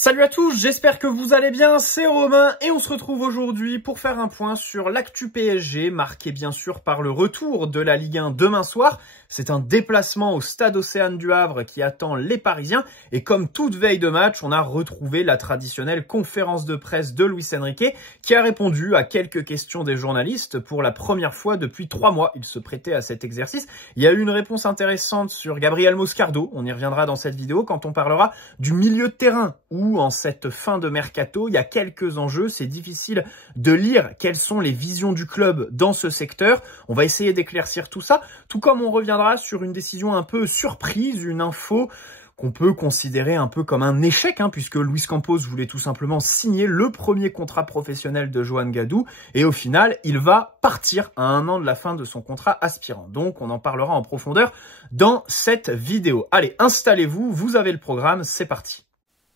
Salut à tous, j'espère que vous allez bien, c'est Romain et on se retrouve aujourd'hui pour faire un point sur l'actu PSG, marqué bien sûr par le retour de la Ligue 1 demain soir. C'est un déplacement au Stade Océane du Havre qui attend les Parisiens et comme toute veille de match, on a retrouvé la traditionnelle conférence de presse de Luis Enrique qui a répondu à quelques questions des journalistes pour la première fois depuis 3 mois. Il se prêtait à cet exercice. Il y a eu une réponse intéressante sur Gabriel Moscardo, on y reviendra dans cette vidéo quand on parlera du milieu de terrain où en cette fin de mercato, il y a quelques enjeux, c'est difficile de lire quelles sont les visions du club dans ce secteur. On va essayer d'éclaircir tout ça, tout comme on reviendra sur une décision un peu surprise, une info qu'on peut considérer un peu comme un échec, puisque Luis Campos voulait tout simplement signer le premier contrat professionnel de Johan Gadou, et au final, il va partir à 1 an de la fin de son contrat aspirant. Donc, on en parlera en profondeur dans cette vidéo. Allez, installez-vous, vous avez le programme, c'est parti.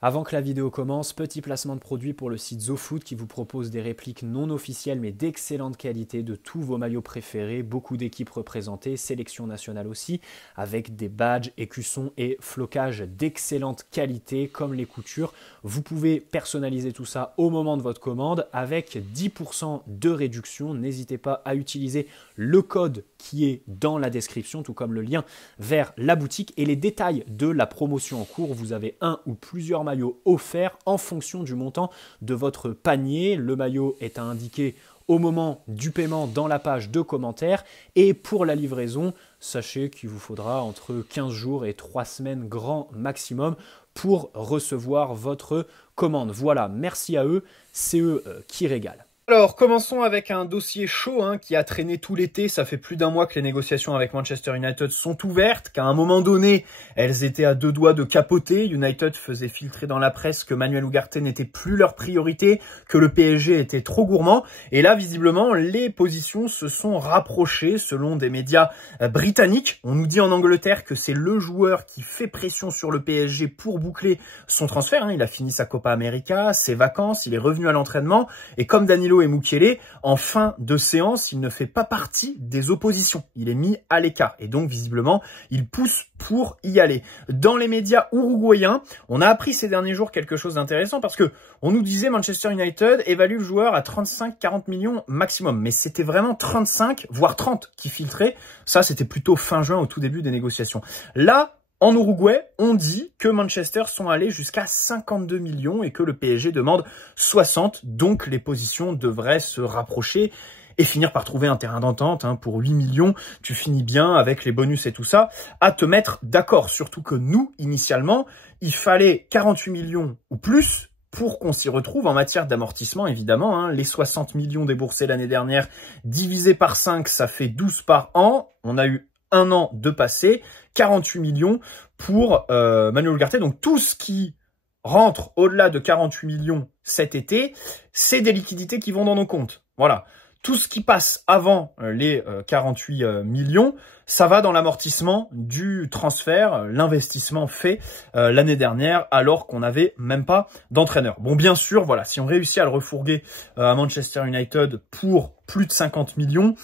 Avant que la vidéo commence, petit placement de produit pour le site ZoFoot qui vous propose des répliques non officielles mais d'excellente qualité de tous vos maillots préférés, beaucoup d'équipes représentées, sélection nationale aussi, avec des badges, écussons et flocages d'excellente qualité comme les coutures. Vous pouvez personnaliser tout ça au moment de votre commande avec 10% de réduction. N'hésitez pas à utiliser le code qui est dans la description, tout comme le lien vers la boutique et les détails de la promotion en cours. Vous avez un ou plusieurs maillot offert en fonction du montant de votre panier. Le maillot est à indiquer au moment du paiement dans la page de commentaires. Et pour la livraison, sachez qu'il vous faudra entre 15 jours et 3 semaines grand maximum pour recevoir votre commande. Voilà, merci à eux, c'est eux qui régalent. Alors, commençons avec un dossier chaud qui a traîné tout l'été. Ça fait plus d'1 mois que les négociations avec Manchester United sont ouvertes, qu'à un moment donné, elles étaient à 2 doigts de capoter. United faisait filtrer dans la presse que Manuel Ugarte n'était plus leur priorité, que le PSG était trop gourmand. Et là, visiblement, les positions se sont rapprochées selon des médias britanniques. On nous dit en Angleterre que c'est le joueur qui fait pression sur le PSG pour boucler son transfert. Il a fini sa Copa América, ses vacances, il est revenu à l'entraînement. Et comme Danilo et Mukiele, en fin de séance, il ne fait pas partie des oppositions. Il est mis à l'écart. Et donc, visiblement, il pousse pour y aller. Dans les médias uruguayens, on a appris ces derniers jours quelque chose d'intéressant parce que on nous disait Manchester United évalue le joueur à 35-40 millions maximum. Mais c'était vraiment 35, voire 30 qui filtraient. Ça, c'était plutôt fin juin, au tout début des négociations. Là, en Uruguay, on dit que Manchester sont allés jusqu'à 52 millions et que le PSG demande 60. Donc, les positions devraient se rapprocher et finir par trouver un terrain d'entente. Pour 8 millions, tu finis bien avec les bonus et tout ça, à te mettre d'accord. Surtout que nous, initialement, il fallait 48 millions ou plus pour qu'on s'y retrouve en matière d'amortissement, évidemment. Les 60 millions déboursés l'année dernière, divisé par 5, ça fait 12 par an. On a eu 1 an de passé, 48 millions pour Manuel Ugarte. Donc tout ce qui rentre au-delà de 48 millions cet été, c'est des liquidités qui vont dans nos comptes. Voilà. Tout ce qui passe avant les 48 millions, ça va dans l'amortissement du transfert, l'investissement fait l'année dernière alors qu'on n'avait même pas d'entraîneur. Bon, bien sûr, voilà, si on réussit à le refourguer à Manchester United pour plus de 50 millions,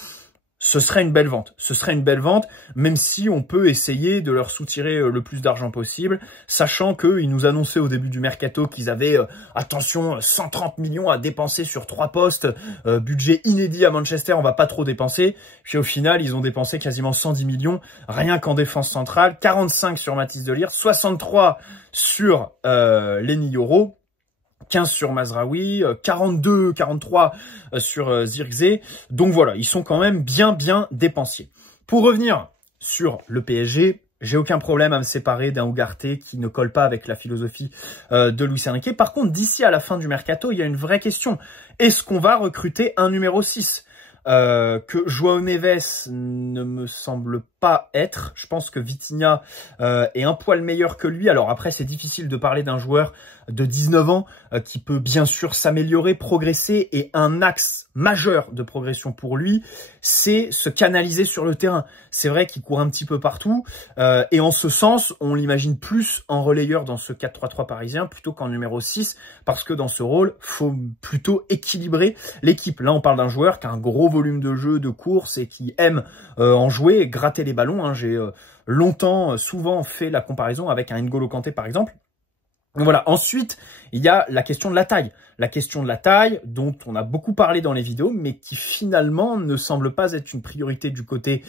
ce serait une belle vente. Ce serait une belle vente, même si on peut essayer de leur soutirer le plus d'argent possible, sachant qu'ils nous annonçaient au début du mercato qu'ils avaient, attention, 130 millions à dépenser sur 3 postes, budget inédit à Manchester, on va pas trop dépenser. Puis au final, ils ont dépensé quasiment 110 millions, rien qu'en défense centrale, 45 sur Mathys de Ligt, 63 sur Lenny Yoro, 15 sur Mazraoui, 42, 43 sur Zirkzee. Donc voilà, ils sont quand même bien dépensiers. Pour revenir sur le PSG, j'ai aucun problème à me séparer d'un Ugarte qui ne colle pas avec la philosophie de Luis Enrique. Par contre, d'ici à la fin du mercato, il y a une vraie question. Est-ce qu'on va recruter un numéro 6 que João Neves ne me semble pas être. Je pense que Vitinha est un poil meilleur que lui. Alors après, c'est difficile de parler d'un joueur de 19 ans qui peut bien sûr s'améliorer, progresser. Et un axe majeur de progression pour lui, c'est se canaliser sur le terrain. C'est vrai qu'il court un petit peu partout. Et en ce sens, on l'imagine plus en relayeur dans ce 4-3-3 parisien plutôt qu'en numéro 6. Parce que dans ce rôle, faut plutôt équilibrer l'équipe. Là, on parle d'un joueur qui a un gros volume de jeu, de course et qui aime en jouer et gratter les ballons. J'ai longtemps, souvent fait la comparaison avec un N'Golo Kanté par exemple. Voilà. Ensuite, il y a la question de la taille. La question de la taille, dont on a beaucoup parlé dans les vidéos, mais qui finalement ne semble pas être une priorité du côté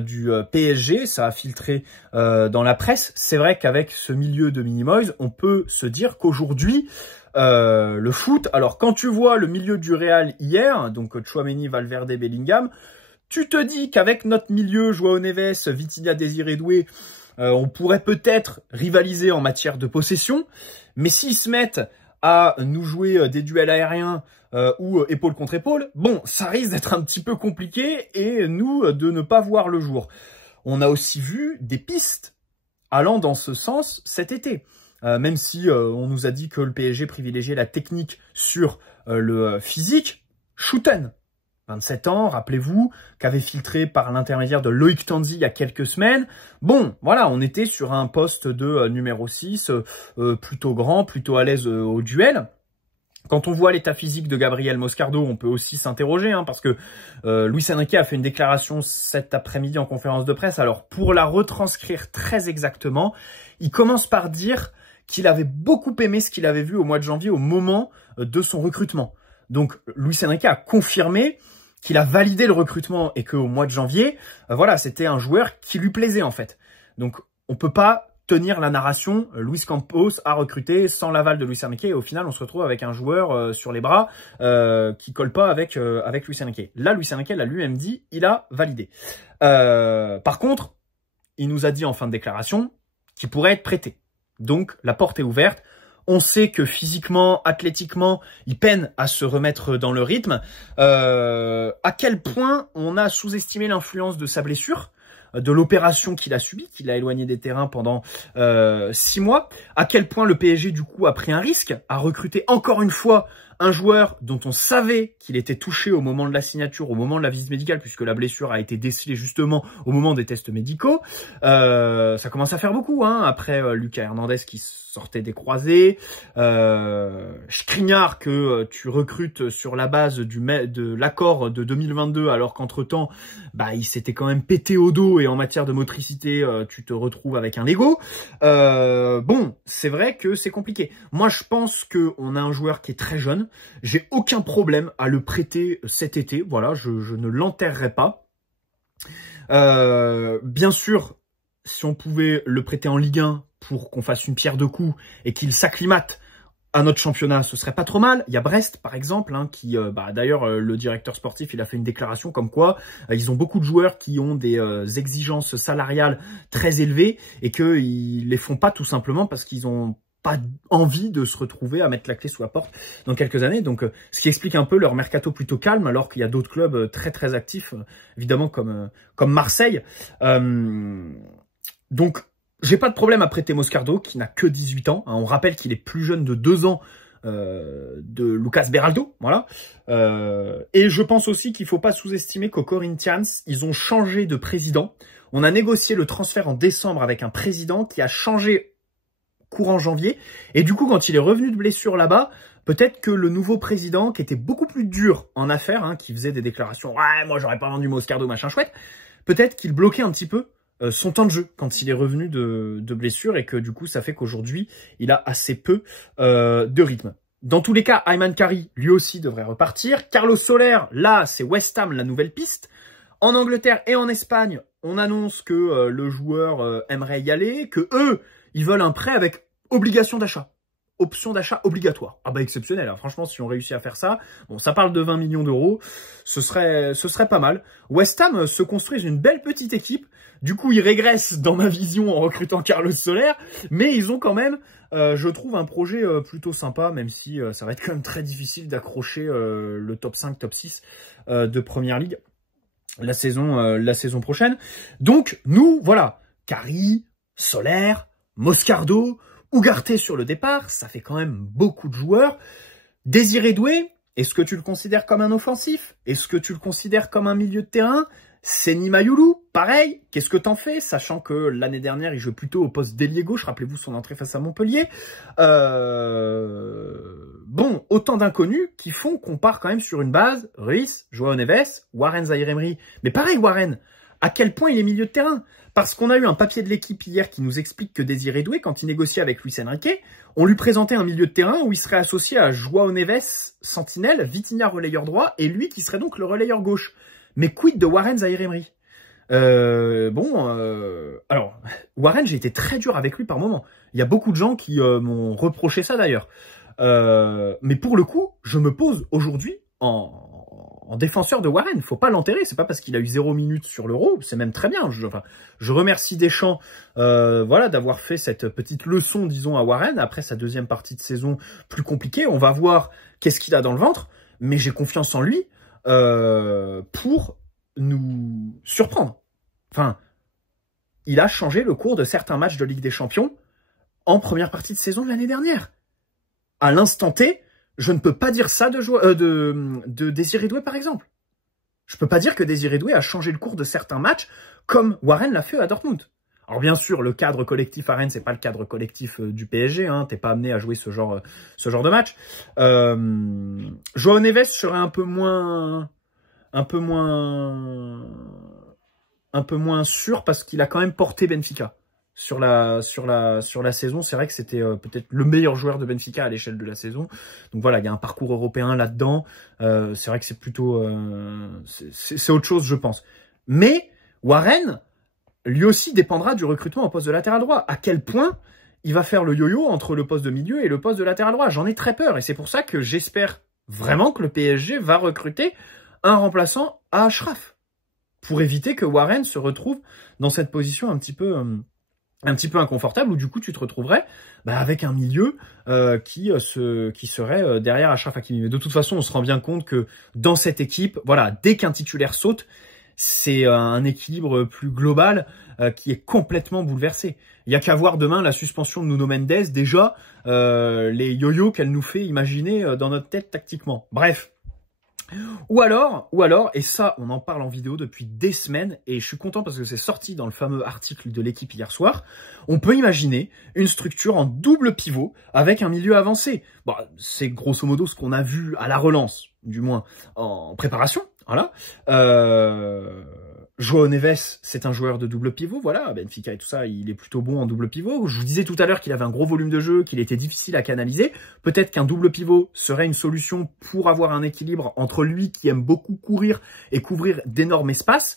du PSG. Ça a filtré dans la presse. C'est vrai qu'avec ce milieu de Minimoys, on peut se dire qu'aujourd'hui, le foot, alors quand tu vois le milieu du Real hier, donc Tchouaméni, Valverde, Bellingham, tu te dis qu'avec notre milieu, Joao Neves, Vitinha, Désiré Doué, on pourrait peut-être rivaliser en matière de possession, mais s'ils se mettent à nous jouer des duels aériens ou épaule contre épaule, bon, ça risque d'être un petit peu compliqué et nous de ne pas voir le jour. On a aussi vu des pistes allant dans ce sens cet été. Même si on nous a dit que le PSG privilégiait la technique sur le physique, Schouten, 27 ans, rappelez-vous, qu'avait filtré par l'intermédiaire de Loïc Tandy il y a quelques semaines. Bon, voilà, on était sur un poste de numéro 6, plutôt grand, plutôt à l'aise au duel. Quand on voit l'état physique de Gabriel Moscardo, on peut aussi s'interroger, parce que Luis Enrique a fait une déclaration cet après-midi en conférence de presse. Alors, pour la retranscrire très exactement, il commence par dire qu'il avait beaucoup aimé ce qu'il avait vu au mois de janvier au moment de son recrutement. Donc, Luis Enrique a confirmé qu'il a validé le recrutement et qu'au mois de janvier, voilà, c'était un joueur qui lui plaisait en fait. Donc, on peut pas tenir la narration Luis Campos a recruté sans l'aval de Luis Enrique et au final, on se retrouve avec un joueur sur les bras qui colle pas avec Luis Enrique. Là, Luis Enrique l'a lui-même dit, il a validé. Par contre, il nous a dit en fin de déclaration qu'il pourrait être prêté. Donc, la porte est ouverte. On sait que physiquement, athlétiquement, il peine à se remettre dans le rythme. À quel point on a sous-estimé l'influence de sa blessure, de l'opération qu'il a subie, qu'il a éloigné des terrains pendant 6 mois. À quel point le PSG, du coup, a pris un risque, à recruter encore une fois un joueur dont on savait qu'il était touché au moment de la signature, au moment de la visite médicale, puisque la blessure a été décelée justement au moment des tests médicaux. Ça commence à faire beaucoup, après Lucas Hernandez qui sortait des croisés, Skriniar que tu recrutes sur la base de l'accord de 2022, alors qu'entre-temps, il s'était quand même pété au dos et en matière de motricité, tu te retrouves avec un Lego. Bon, c'est vrai que c'est compliqué. Moi, je pense qu'on a un joueur qui est très jeune. J'ai aucun problème à le prêter cet été. Voilà, je ne l'enterrerai pas. Bien sûr, si on pouvait le prêter en Ligue 1 pour qu'on fasse une pierre deux coups et qu'il s'acclimate à notre championnat, ce serait pas trop mal. Il y a Brest, par exemple, qui, d'ailleurs, le directeur sportif, il a fait une déclaration comme quoi ils ont beaucoup de joueurs qui ont des exigences salariales très élevées et qu'ils les font pas tout simplement parce qu'ils ont pas envie de se retrouver à mettre la clé sous la porte dans quelques années. Donc, ce qui explique un peu leur mercato plutôt calme, alors qu'il y a d'autres clubs très très actifs, évidemment comme Marseille. Donc, j'ai pas de problème à prêter Moscardo, qui n'a que 18 ans. On rappelle qu'il est plus jeune de 2 ans de Lucas Beraldo, voilà. Et je pense aussi qu'il faut pas sous-estimer qu'au Corinthians, ils ont changé de président. On a négocié le transfert en décembre avec un président qui a changé courant janvier. Et du coup, quand il est revenu de blessure là-bas, peut-être que le nouveau président, qui était beaucoup plus dur en affaires, qui faisait des déclarations « Ouais, moi, j'aurais pas vendu Moscardo, machin chouette », peut-être qu'il bloquait un petit peu son temps de jeu quand il est revenu de blessure et que du coup, ça fait qu'aujourd'hui, il a assez peu de rythme. Dans tous les cas, Ayman Kari, lui aussi, devrait repartir. Carlos Soler, là, c'est West Ham, la nouvelle piste. En Angleterre et en Espagne, on annonce que le joueur aimerait y aller, que eux, ils veulent un prêt avec obligation d'achat. Option d'achat obligatoire. Ah exceptionnel. Franchement, si on réussit à faire ça, bon, ça parle de 20 millions d'euros, ce serait pas mal. West Ham se construisent une belle petite équipe. Du coup, ils régressent dans ma vision en recrutant Carlos Soler, mais ils ont quand même, je trouve, un projet plutôt sympa, même si ça va être quand même très difficile d'accrocher le top 5, top 6 de Première Ligue la saison prochaine. Donc, nous, voilà, Kari, Soler, Moscardo, Ugarte sur le départ, ça fait quand même beaucoup de joueurs. Désiré Doué, est-ce que tu le considères comme un offensif? Est-ce que tu le considères comme un milieu de terrain? Seny Mayoulou, pareil, qu'est-ce que t'en fais? Sachant que l'année dernière, il jouait plutôt au poste d'ailier gauche, rappelez-vous son entrée face à Montpellier. Bon, autant d'inconnus qui font qu'on part quand même sur une base, Ruiz, Joao Neves, Warren Zaïre-Emery. Mais pareil, Warren, à quel point il est milieu de terrain. Parce qu'on a eu un papier de l'équipe hier qui nous explique que Désiré Doué, quand il négociait avec Luis Enrique, on lui présentait un milieu de terrain où il serait associé à João Neves, sentinelle, Vitinha relayeur droit, et lui qui serait donc le relayeur gauche. Mais quid de Warren Zaïre-Emery? Alors, Warren, j'ai été très dur avec lui par moment. Il y a beaucoup de gens qui m'ont reproché ça d'ailleurs. Mais pour le coup, je me pose aujourd'hui en défenseur de Warren. Faut pas l'enterrer. C'est pas parce qu'il a eu 0 minutes sur l'Euro. C'est même très bien. Je remercie Deschamps, voilà, d'avoir fait cette petite leçon, disons, à Warren après sa deuxième partie de saison plus compliquée. On va voir qu'est-ce qu'il a dans le ventre, mais j'ai confiance en lui pour nous surprendre. Enfin, il a changé le cours de certains matchs de Ligue des Champions en première partie de saison de l'année dernière. À l'instant T, je ne peux pas dire ça de Désiré Doué, par exemple. Je peux pas dire que Désiré Doué a changé le cours de certains matchs comme Warren l'a fait à Dortmund. Alors bien sûr, le cadre collectif à Rennes, c'est pas le cadre collectif du PSG. Hein, t'es pas amené à jouer ce genre de match. João Neves serait un peu moins sûr parce qu'il a quand même porté Benfica sur la saison. C'est vrai que c'était peut-être le meilleur joueur de Benfica à l'échelle de la saison. Donc voilà, il y a un parcours européen là-dedans. C'est vrai que c'est plutôt c'est autre chose, je pense. Mais Warren, lui aussi, dépendra du recrutement au poste de latéral droit. À quel point il va faire le yo-yo entre le poste de milieu et le poste de latéral droit? J'en ai très peur. Et c'est pour ça que j'espère vraiment que le PSG va recruter un remplaçant à Achraf, pour éviter que Warren se retrouve dans cette position un petit peu inconfortable, où du coup tu te retrouverais avec un milieu qui serait derrière Achraf Hakimi. Mais de toute façon, on se rend bien compte que dans cette équipe, voilà, dès qu'un titulaire saute, c'est un équilibre plus global qui est complètement bouleversé. Il n'y a qu'à voir demain la suspension de Nuno Mendes, déjà les yo-yo qu'elle nous fait imaginer dans notre tête tactiquement. Bref. Ou alors, et ça, on en parle en vidéo depuis des semaines, et je suis content parce que c'est sorti dans le fameux article de l'équipe hier soir, on peut imaginer une structure en double pivot avec un milieu avancé. Bon, c'est grosso modo ce qu'on a vu à la relance, du moins en préparation, voilà. João Neves, c'est un joueur de double pivot, voilà, Benfica et tout ça, il est plutôt bon en double pivot. Je vous disais tout à l'heure qu'il avait un gros volume de jeu, qu'il était difficile à canaliser. Peut-être qu'un double pivot serait une solution pour avoir un équilibre entre lui qui aime beaucoup courir et couvrir d'énormes espaces,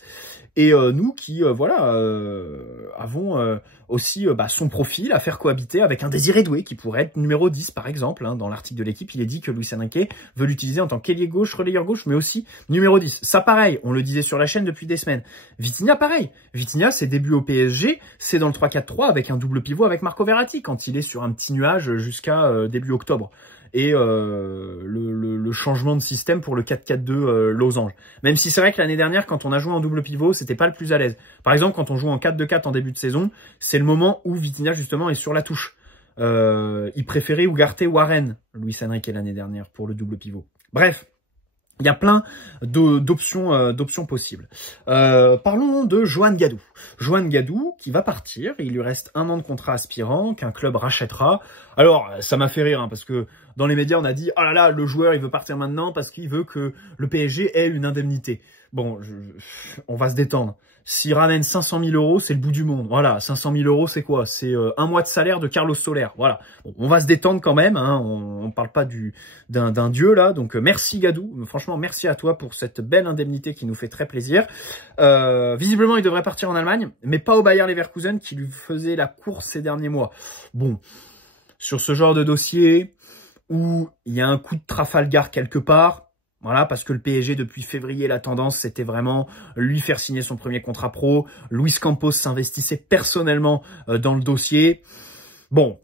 et nous qui, avons aussi son profil à faire cohabiter avec un Désiré Doué qui pourrait être numéro 10 par exemple. Hein. Dans l'article de l'équipe, il est dit que Luis Enrique veut l'utiliser en tant qu'ailier gauche, relayeur gauche, mais aussi numéro 10. Ça pareil, on le disait sur la chaîne depuis des semaines. Vitinha pareil. Vitinha, ses débuts au PSG, c'est dans le 3-4-3 avec un double pivot avec Marco Verratti quand il est sur un petit nuage jusqu'à début octobre. Et le changement de système pour le 4-4-2 losange. Même si c'est vrai que l'année dernière, quand on a joué en double pivot, c'était pas le plus à l'aise. Par exemple, quand on joue en 4-2-4 en début de saison, c'est le moment où Vitinha, justement, est sur la touche. Il préférait Ugarte Warren, Luis Enrique, l'année dernière, pour le double pivot. Bref. Il y a plein d'options possibles. Parlons de Joan Gadou. Joan Gadou qui va partir. Il lui reste 1 an de contrat aspirant qu'un club rachètera. Alors, ça m'a fait rire parce que dans les médias, on a dit « Oh là là, le joueur, il veut partir maintenant parce qu'il veut que le PSG ait une indemnité. » Bon, on va se détendre. S'il ramène 500 000 euros, c'est le bout du monde. Voilà, 500 000 euros, c'est quoi? C'est 1 mois de salaire de Carlos Soler. Voilà, bon, on va se détendre quand même. Hein. On parle pas d'un dieu là. Donc merci Gadou. Franchement, merci à toi pour cette belle indemnité qui nous fait très plaisir. Visiblement, il devrait partir en Allemagne, mais pas au Bayer Leverkusen qui lui faisait la course ces derniers mois. Bon, sur ce genre de dossier où il y a un coup de Trafalgar quelque part. Voilà, parce que le PSG, depuis février, la tendance, c'était vraiment lui faire signer son premier contrat pro. Luis Campos s'investissait personnellement dans le dossier. Bon,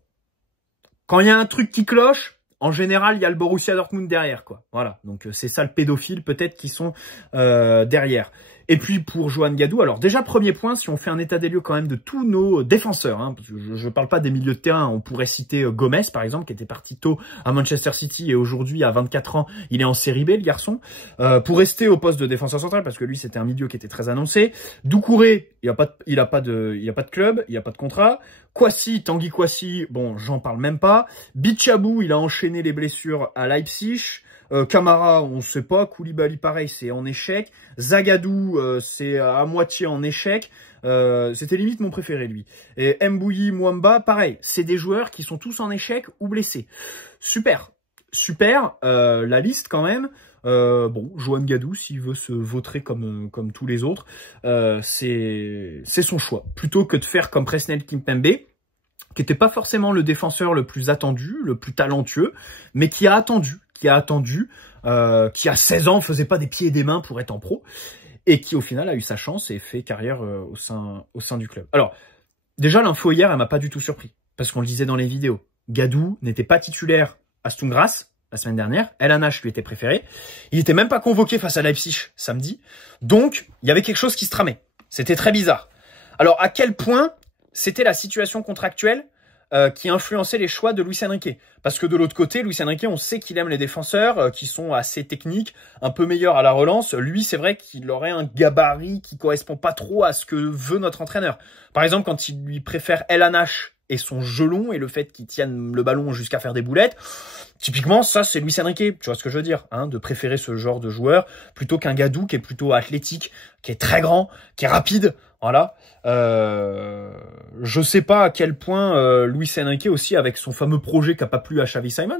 quand il y a un truc qui cloche, en général, il y a le Borussia Dortmund derrière, quoi. Voilà, donc c'est ça le pédophile, peut-être, qui sont derrière. Et puis pour Joan Gadou, alors déjà premier point, si on fait un état des lieux quand même de tous nos défenseurs, hein, parce que je parle pas des milieux de terrain, on pourrait citer Gomez par exemple, qui était parti tôt à Manchester City et aujourd'hui à 24 ans, il est en série B le garçon. Pour rester au poste de défenseur central, parce que lui c'était un milieu qui était très annoncé. Doucouré, il a pas de club, il y a pas de contrat. Kouassi, Tanguy Kouassi, bon j'en parle même pas. Bichabou, il a enchaîné les blessures à Leipzig. Camara, on ne sait pas. Koulibaly, pareil, c'est en échec. Zagadou, c'est à moitié en échec. C'était limite mon préféré, lui. Et Mbouyi, Mwamba, pareil. C'est des joueurs qui sont tous en échec ou blessés. Super. Super. La liste, quand même. Bon, Johan Gadou, s'il veut se vautrer comme tous les autres, c'est son choix. Plutôt que de faire comme Presnel Kimpembe, qui n'était pas forcément le défenseur le plus attendu, le plus talentueux, mais qui a attendu, qui a 16 ans, faisait pas des pieds et des mains pour être en pro, et qui au final a eu sa chance et fait carrière au sein du club. Alors, déjà l'info hier, elle m'a pas du tout surpris, parce qu'on le disait dans les vidéos. Gadou n'était pas titulaire à Sturm Graz la semaine dernière, El Hanash lui était préféré, il était même pas convoqué face à Leipzig samedi, donc il y avait quelque chose qui se tramait. C'était très bizarre. Alors à quel point c'était la situation contractuelle qui influençait les choix de Luis Enrique. Parce que de l'autre côté, Luis Enrique, on sait qu'il aime les défenseurs qui sont assez techniques, un peu meilleurs à la relance. Lui, c'est vrai qu'il aurait un gabarit qui correspond pas trop à ce que veut notre entraîneur. Par exemple, quand il lui préfère El Hanash et son jeu long et le fait qu'il tienne le ballon jusqu'à faire des boulettes, typiquement, ça, c'est Luis Enrique. Tu vois ce que je veux dire, hein, de préférer ce genre de joueur plutôt qu'un Gadou qui est plutôt athlétique, qui est très grand, qui est rapide. Voilà. Je sais pas à quel point Luis Enrique aussi, avec son fameux projet qui a pas plu à Xavi Simons,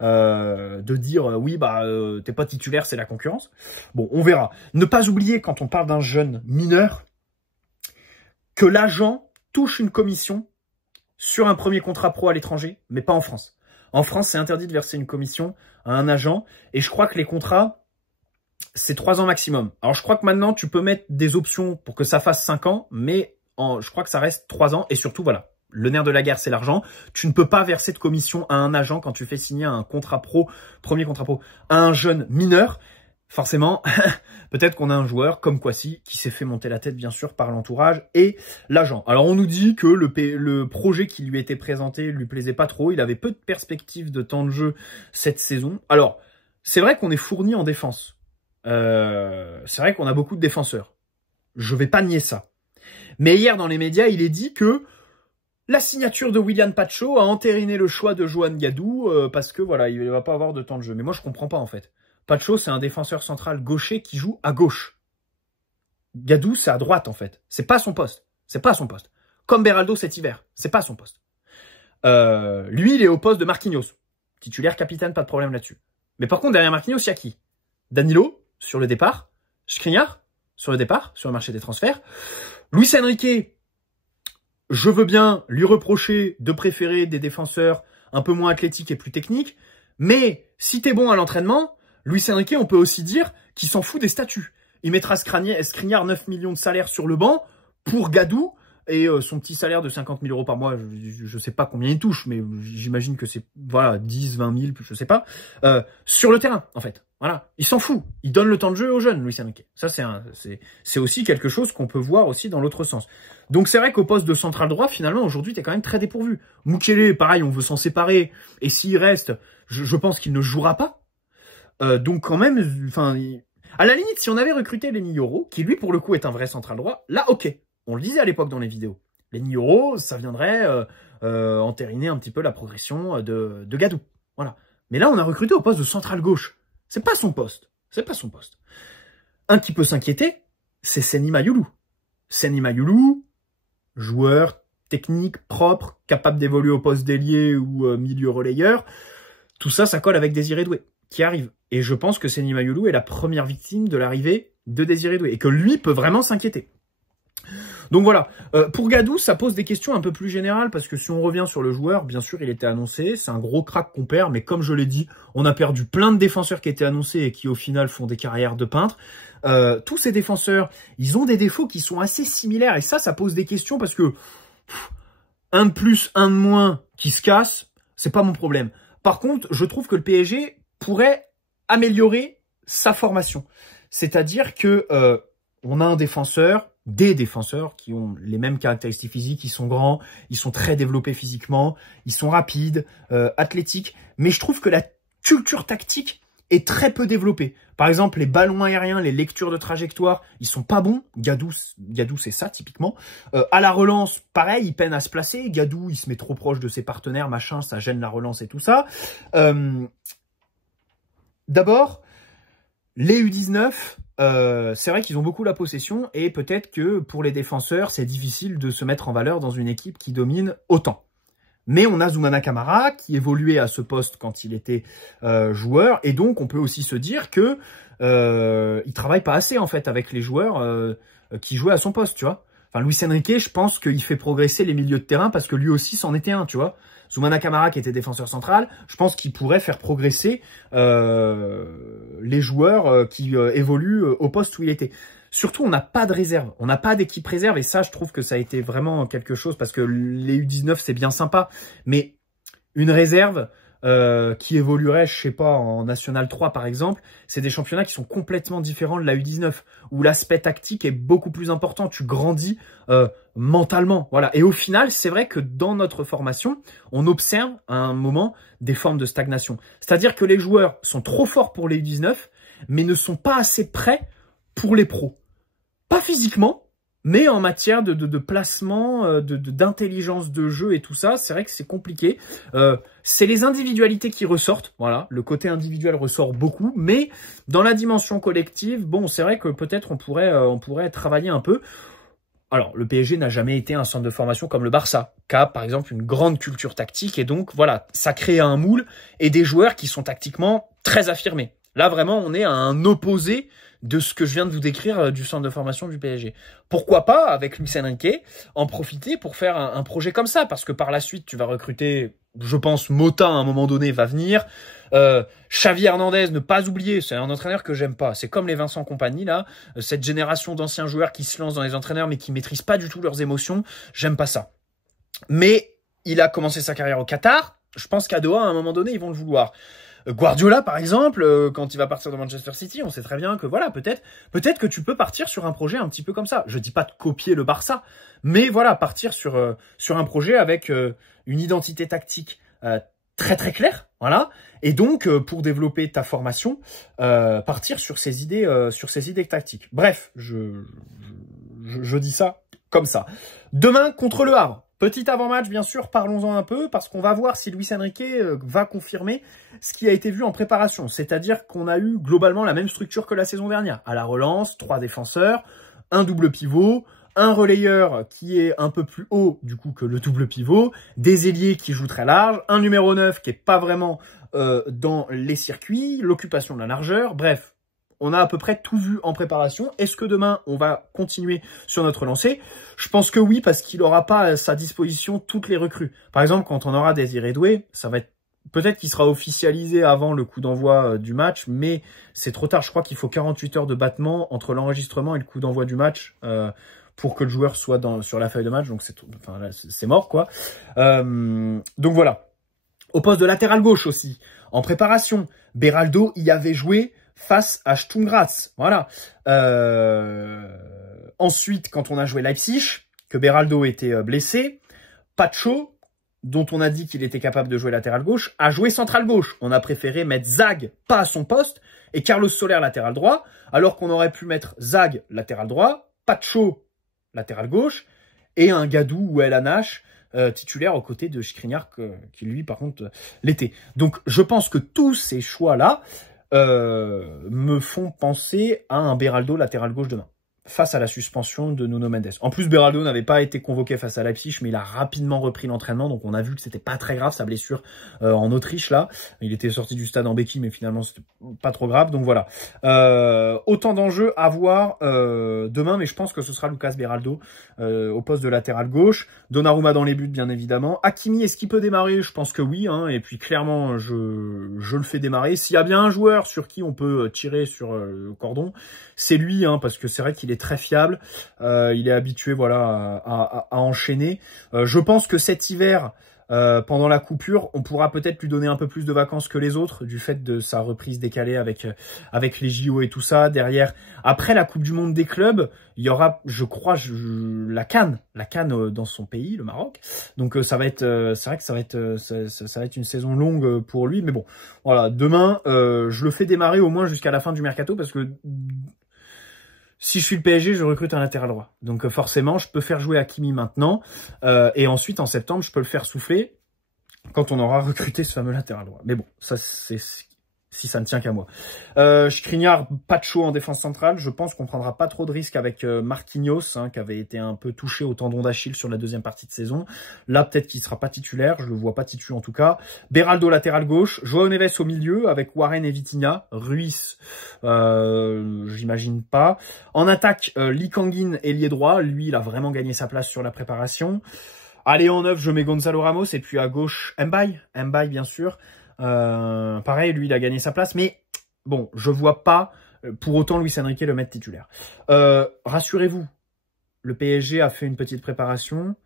de dire oui, bah t'es pas titulaire, c'est la concurrence. Bon, on verra. Ne pas oublier, quand on parle d'un jeune mineur, que l'agent touche une commission sur un premier contrat pro à l'étranger, mais pas en France. En France, c'est interdit de verser une commission à un agent, et je crois que les contrats, c'est 3 ans maximum. Alors, je crois que maintenant, tu peux mettre des options pour que ça fasse 5 ans, mais je crois que ça reste 3 ans. Et surtout, voilà, le nerf de la guerre, c'est l'argent. Tu ne peux pas verser de commission à un agent quand tu fais signer un contrat pro, premier contrat pro, à un jeune mineur. Forcément, peut-être qu'on a un joueur comme Kwasi qui s'est fait monter la tête, bien sûr, par l'entourage et l'agent. Alors, on nous dit que le projet qui lui était présenté lui plaisait pas trop. Il avait peu de perspectives de temps de jeu cette saison. Alors, c'est vrai qu'on est fourni en défense. C'est vrai qu'on a beaucoup de défenseurs. Je vais pas nier ça. Mais hier, dans les médias, il est dit que la signature de Willian Pacho a entériné le choix de Johan Gadou parce que voilà, il va pas avoir de temps de jeu. Mais moi, je comprends pas en fait. Pacho, c'est un défenseur central gaucher qui joue à gauche. Gadou, c'est à droite en fait. C'est pas son poste. C'est pas son poste. Comme Beraldo cet hiver. C'est pas son poste. Lui, il est au poste de Marquinhos. Titulaire capitaine, pas de problème là-dessus. Mais par contre, derrière Marquinhos, il y a qui? Danilo, sur le départ. Skriniar, sur le départ, sur le marché des transferts. Luis Enrique, je veux bien lui reprocher de préférer des défenseurs un peu moins athlétiques et plus techniques. Mais si t'es bon à l'entraînement, Luis Enrique, on peut aussi dire qu'il s'en fout des statuts. Il mettra Skriniar 9 millions de salaire sur le banc pour Gadou et son petit salaire de 50 000 euros par mois. Je sais pas combien il touche, mais j'imagine que c'est voilà 10, 20 000, je sais pas. Sur le terrain, en fait. Voilà, il s'en fout. Il donne le temps de jeu aux jeunes, Luis Enrique. Ça, c'est aussi quelque chose qu'on peut voir aussi dans l'autre sens. Donc c'est vrai qu'au poste de central droit, finalement, aujourd'hui, t'es quand même très dépourvu. Mukiele, pareil, on veut s'en séparer. Et s'il reste, je pense qu'il ne jouera pas. Donc quand même, enfin, à la limite, si on avait recruté Lenny Yoro, qui lui, pour le coup, est un vrai central droit, là, ok. On le disait à l'époque dans les vidéos. Lenny Yoro, ça viendrait entériner un petit peu la progression de Gadou. Voilà. Mais là, on a recruté au poste de central gauche. C'est pas son poste. C'est pas son poste. Un qui peut s'inquiéter, c'est Seny Mayulu. Seny Mayulu, joueur technique, propre, capable d'évoluer au poste d'ailier ou milieu relayeur. Tout ça, ça colle avec Désiré Doué, qui arrive. Et je pense que Seny Mayulu est la première victime de l'arrivée de Désiré Doué. Et que lui peut vraiment s'inquiéter. Donc voilà, pour Gadou, ça pose des questions un peu plus générales, parce que si on revient sur le joueur, bien sûr, il était annoncé, c'est un gros crack qu'on perd, mais comme je l'ai dit, on a perdu plein de défenseurs qui étaient annoncés et qui au final font des carrières de peintres. Tous ces défenseurs, ils ont des défauts qui sont assez similaires, et ça pose des questions, parce que un de plus, un de moins qui se casse, c'est pas mon problème. Par contre, je trouve que le PSG pourrait améliorer sa formation. C'est-à-dire que on a un défenseur, des défenseurs qui ont les mêmes caractéristiques physiques, ils sont grands, ils sont très développés physiquement, ils sont rapides, athlétiques, mais je trouve que la culture tactique est très peu développée. Par exemple, les ballons aériens, les lectures de trajectoire, ils sont pas bons. Gadou c'est ça, typiquement. À la relance, pareil, il peine à se placer. Gadou, il se met trop proche de ses partenaires, machin, ça gêne la relance et tout ça. D'abord, les U19, c'est vrai qu'ils ont beaucoup la possession et peut-être que pour les défenseurs, c'est difficile de se mettre en valeur dans une équipe qui domine autant. Mais on a Zoumana Camara qui évoluait à ce poste quand il était joueur et donc on peut aussi se dire que il travaille pas assez en fait avec les joueurs qui jouaient à son poste, tu vois. Enfin, Luis Enrique, je pense qu'il fait progresser les milieux de terrain parce que lui aussi c'en était un, tu vois. Zoumana Camara qui était défenseur central, je pense qu'il pourrait faire progresser les joueurs qui évoluent au poste où il était. Surtout, on n'a pas de réserve, on n'a pas d'équipe réserve et ça, je trouve que ça a été vraiment quelque chose parce que les U19, c'est bien sympa, mais une réserve qui évoluerait, je sais pas, en National 3 par exemple, c'est des championnats qui sont complètement différents de la U19, où l'aspect tactique est beaucoup plus important, tu grandis mentalement, voilà. Et au final, c'est vrai que dans notre formation, on observe à un moment des formes de stagnation. C'est-à-dire que les joueurs sont trop forts pour les U19, mais ne sont pas assez prêts pour les pros. Pas physiquement, mais en matière de placement, d'intelligence de jeu et tout ça, c'est vrai que c'est compliqué. C'est les individualités qui ressortent, voilà, le côté individuel ressort beaucoup, mais dans la dimension collective, bon, c'est vrai que peut-être on pourrait travailler un peu. Alors, le PSG n'a jamais été un centre de formation comme le Barça, qui a par exemple une grande culture tactique, et donc voilà, ça crée un moule et des joueurs qui sont tactiquement très affirmés. Là, vraiment, on est à un opposé de ce que je viens de vous décrire du centre de formation du PSG. Pourquoi pas, avec Luis Enrique, en profiter pour faire un projet comme ça, parce que par la suite, tu vas recruter, je pense, Mota à un moment donné va venir, Xavi Hernandez, ne pas oublier, c'est un entraîneur que j'aime pas, c'est comme les Vincent Kompany là, cette génération d'anciens joueurs qui se lancent dans les entraîneurs mais qui maîtrisent pas du tout leurs émotions, j'aime pas ça. Mais il a commencé sa carrière au Qatar, je pense qu'à Doha, à un moment donné, ils vont le vouloir. Guardiola, par exemple, quand il va partir de Manchester City, on sait très bien que voilà, peut-être que tu peux partir sur un projet un petit peu comme ça. Je dis pas de copier le Barça, mais voilà, partir sur un projet avec une identité tactique très très claire, voilà. Et donc pour développer ta formation, partir sur ces idées tactiques. Bref, je dis ça comme ça. Demain contre le Havre. Petit avant-match, bien sûr, parlons-en un peu, parce qu'on va voir si Luis Enrique va confirmer ce qui a été vu en préparation. C'est-à-dire qu'on a eu globalement la même structure que la saison dernière. À la relance, 3 défenseurs, un double pivot, un relayeur qui est un peu plus haut du coup que le double pivot, des ailiers qui jouent très large, un numéro 9 qui est pas vraiment dans les circuits, l'occupation de la largeur, bref. On a à peu près tout vu en préparation. Est-ce que demain, on va continuer sur notre lancée? Je pense que oui, parce qu'il n'aura pas à sa disposition toutes les recrues. Par exemple, quand on aura Désiré Doué, ça va être peut-être qu'il sera officialisé avant le coup d'envoi du match, mais c'est trop tard. Je crois qu'il faut 48 heures de battement entre l'enregistrement et le coup d'envoi du match pour que le joueur soit sur la feuille de match. Donc c'est mort, quoi. Donc voilà. Au poste de latéral gauche aussi, en préparation, Beraldo y avait joué face à Sturm Graz, voilà. Ensuite, quand on a joué Leipzig, que Beraldo était blessé, Pacho, dont on a dit qu'il était capable de jouer latéral gauche, a joué central gauche. On a préféré mettre Zag pas à son poste et Carlos Soler latéral droit, alors qu'on aurait pu mettre Zag latéral droit, Pacho latéral gauche et un Gadou ou El Anache titulaire aux côtés de Skriniar qui lui par contre l'était. Donc je pense que tous ces choix-là me font penser à un Beraldo latéral gauche demain, face à la suspension de Nuno Mendes. En plus, Beraldo n'avait pas été convoqué face à Leipzig, mais il a rapidement repris l'entraînement, donc on a vu que c'était pas très grave, sa blessure en Autriche, là. Il était sorti du stade en béquille, mais finalement, c'était pas trop grave, donc voilà. Autant d'enjeux à voir demain, mais je pense que ce sera Lucas Beraldo au poste de latéral gauche. Donnarumma dans les buts, bien évidemment. Hakimi, est-ce qu'il peut démarrer? Je pense que oui, hein, et puis clairement, je le fais démarrer. S'il y a bien un joueur sur qui on peut tirer sur le cordon, c'est lui, hein, parce que c'est vrai qu'il est très fiable, il est habitué, voilà, à enchaîner. Je pense que cet hiver, pendant la coupure, on pourra peut-être lui donner un peu plus de vacances que les autres, du fait de sa reprise décalée avec les JO et tout ça. Derrière, après la Coupe du Monde des clubs, il y aura, je crois, la CAN dans son pays, le Maroc. Donc ça va être, c'est vrai que ça va être une saison longue pour lui. Mais bon, voilà, demain, je le fais démarrer au moins jusqu'à la fin du mercato, parce que si je suis le PSG, je recrute un latéral droit. Donc forcément, je peux faire jouer Hakimi maintenant. Et ensuite, en septembre, je peux le faire souffler quand on aura recruté ce fameux latéral droit. Mais bon, ça c'est si ça ne tient qu'à moi. Skriniar, pas de chaud en défense centrale. Je pense qu'on prendra pas trop de risques avec Marquinhos, hein, qui avait été un peu touché au tendon d'Achille sur la deuxième partie de saison. Là, peut-être qu'il sera pas titulaire. Je le vois pas titu en tout cas. Beraldo, latéral gauche. Joao Neves au milieu avec Warren et Vitinha. Ruiz, j'imagine pas. En attaque, Lee Kangin, ailier droit. Lui, il a vraiment gagné sa place sur la préparation. Allez, en neuf, je mets Gonzalo Ramos. Et puis à gauche, Mbaye, bien sûr. Pareil, lui, il a gagné sa place, mais bon, je vois pas pour autant Luis Enrique le mettre titulaire. Rassurez-vous, le PSG a fait une petite préparation.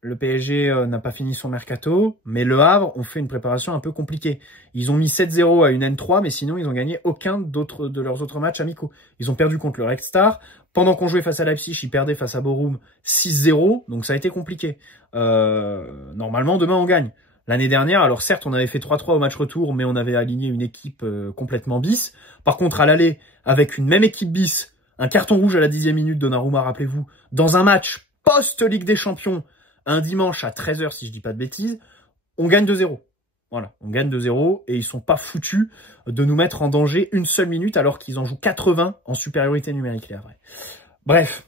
Le PSG n'a pas fini son mercato, mais le Havre ont fait une préparation un peu compliquée. Ils ont mis 7-0 à une N3, mais sinon ils ont gagné aucun d'autres de leurs autres matchs amicaux. Ils ont perdu contre le Red Star. Pendant qu'on jouait face à Leipzig, ils perdaient face à Bochum 6-0, donc ça a été compliqué. Normalement, demain on gagne. L'année dernière, alors certes, on avait fait 3-3 au match retour, mais on avait aligné une équipe complètement bis. Par contre, à l'aller, avec une même équipe bis, un carton rouge à la 10e minute, Donnarumma, rappelez-vous, dans un match post-Ligue des Champions, un dimanche à 13 h, si je dis pas de bêtises, on gagne 2-0. Voilà, on gagne 2-0 et ils sont pas foutus de nous mettre en danger une seule minute alors qu'ils en jouent 80 en supériorité numérique, les vrais. Bref.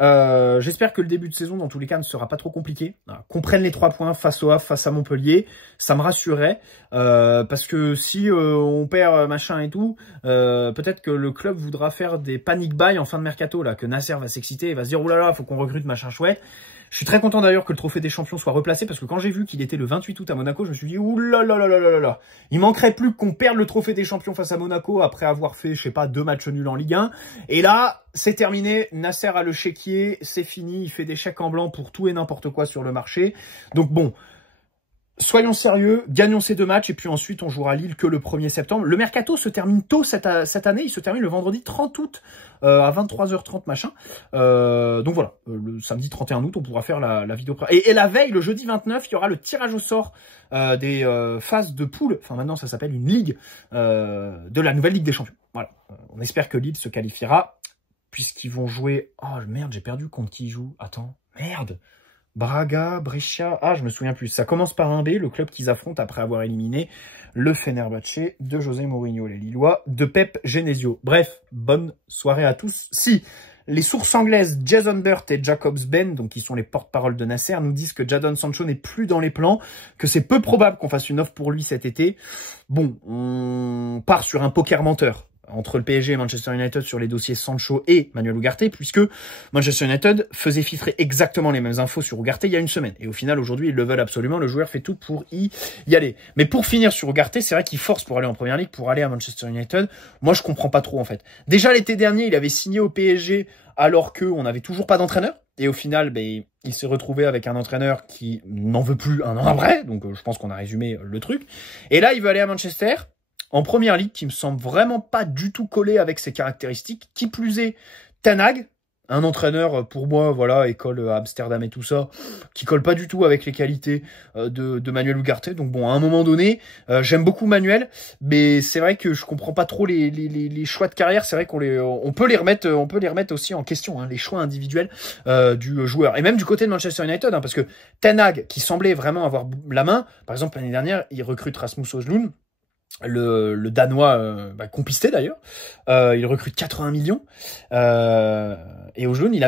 J'espère que le début de saison, dans tous les cas, ne sera pas trop compliqué. Qu'on prenne les 3 points face au Havre, face à Montpellier, ça me rassurerait. Parce que si on perd machin et tout, peut-être que le club voudra faire des panic buy en fin de mercato, là, que Nasser va s'exciter et va se dire, oulala, faut qu'on recrute machin chouette. Je suis très content d'ailleurs que le trophée des champions soit replacé parce que quand j'ai vu qu'il était le 28 août à Monaco, je me suis dit oulala, il manquerait plus qu'on perde le trophée des champions face à Monaco après avoir fait, je sais pas, 2 matchs nuls en Ligue 1. Et là, c'est terminé. Nasser a le chéquier, c'est fini. Il fait des chèques en blanc pour tout et n'importe quoi sur le marché. Donc bon, soyons sérieux, gagnons ces 2 matchs et puis ensuite on jouera Lille que le 1er septembre. Le mercato se termine tôt cette année, il se termine le vendredi 30 août à 23h30 machin. Donc voilà, le samedi 31 août on pourra faire la vidéo. Et la veille, le jeudi 29, il y aura le tirage au sort des phases de poule, enfin maintenant ça s'appelle une ligue, de la nouvelle Ligue des Champions. Voilà, on espère que Lille se qualifiera puisqu'ils vont jouer... Oh merde, j'ai perdu contre qui ils jouent. Attends, merde. Braga, Brescia, je me souviens plus. Ça commence par un B, le club qu'ils affrontent après avoir éliminé le Fenerbahçe de José Mourinho, les Lillois, de Pep Genesio. Bref, bonne soirée à tous. Si les sources anglaises Jason Burt et Jacobs Ben, donc qui sont les porte-parole de Nasser, nous disent que Jadon Sancho n'est plus dans les plans, que c'est peu probable qu'on fasse une offre pour lui cet été, bon, on part sur un poker menteur entre le PSG et Manchester United sur les dossiers Sancho et Manuel Ugarte, puisque Manchester United faisait filtrer exactement les mêmes infos sur Ugarte il y a une semaine. Et au final, aujourd'hui, ils le veulent absolument. Le joueur fait tout pour y aller. Mais pour finir sur Ugarte, c'est vrai qu'il force pour aller en Première Ligue, pour aller à Manchester United. Moi, je comprends pas trop, en fait. Déjà, l'été dernier, il avait signé au PSG alors qu'on n'avait toujours pas d'entraîneur. Et au final, il s'est retrouvé avec un entraîneur qui n'en veut plus un an après. Donc, je pense qu'on a résumé le truc. Et là, il veut aller à Manchester en Première Ligue, qui me semble vraiment pas du tout collé avec ses caractéristiques. Qui plus est, Ten Hag, un entraîneur, pour moi, voilà, école à Amsterdam et tout ça, qui colle pas du tout avec les qualités de Manuel Ugarte. Donc bon, à un moment donné, j'aime beaucoup Manuel, mais c'est vrai que je comprends pas trop les choix de carrière. C'est vrai on peut les remettre aussi en question, hein, les choix individuels du joueur. Et même du côté de Manchester United, hein, parce que Ten Hag, qui semblait vraiment avoir la main, par exemple l'année dernière, il recrute Rasmus Højlund, le Danois, compisté d'ailleurs, il recrute 80 millions, et Højlund, il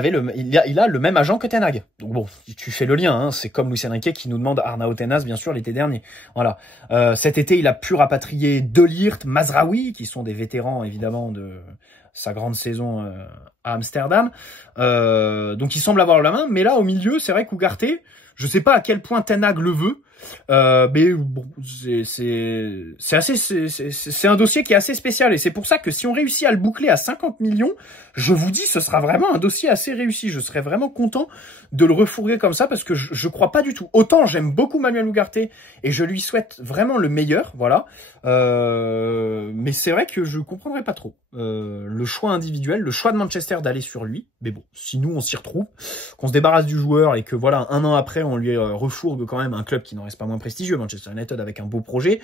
a le même agent que Ten Hag. Donc bon, tu fais le lien, hein, c'est comme Luis Enrique qui nous demande Arnaud Tenas, bien sûr, l'été dernier. Voilà. Cet été, il a pu rapatrier De Ligt, Mazraoui, qui sont des vétérans, évidemment, de sa grande saison à Amsterdam. Donc il semble avoir la main, mais là, au milieu, c'est vrai qu'Ugarte, je sais pas à quel point Ten Hag le veut, mais bon, c'est un dossier qui est assez spécial et c'est pour ça que si on réussit à le boucler à 50 millions, je vous dis, ce sera vraiment un dossier assez réussi. Je serais vraiment content de le refourguer comme ça parce que je crois pas du tout. Autant j'aime beaucoup Manuel Ugarte et je lui souhaite vraiment le meilleur, voilà. Mais c'est vrai que je comprendrais pas trop le choix individuel, le choix de Manchester d'aller sur lui. Mais bon, si nous on s'y retrouve, qu'on se débarrasse du joueur et que voilà, un an après on lui refourgue quand même un club qui n'en reste pas moins prestigieux, Manchester United avec un beau projet,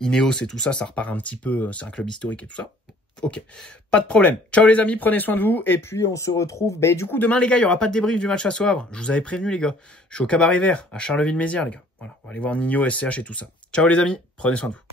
Ineos et tout ça, ça repart un petit peu, c'est un club historique et tout ça. Ok, pas de problème. Ciao les amis, prenez soin de vous et puis on se retrouve. Du coup demain les gars, il y aura pas de débrief du match à Havre. Je vous avais prévenu les gars. Je suis au Cabaret Vert à Charleville-Mézières les gars. Voilà, on va aller voir Nino, SCH et tout ça. Ciao les amis, prenez soin de vous.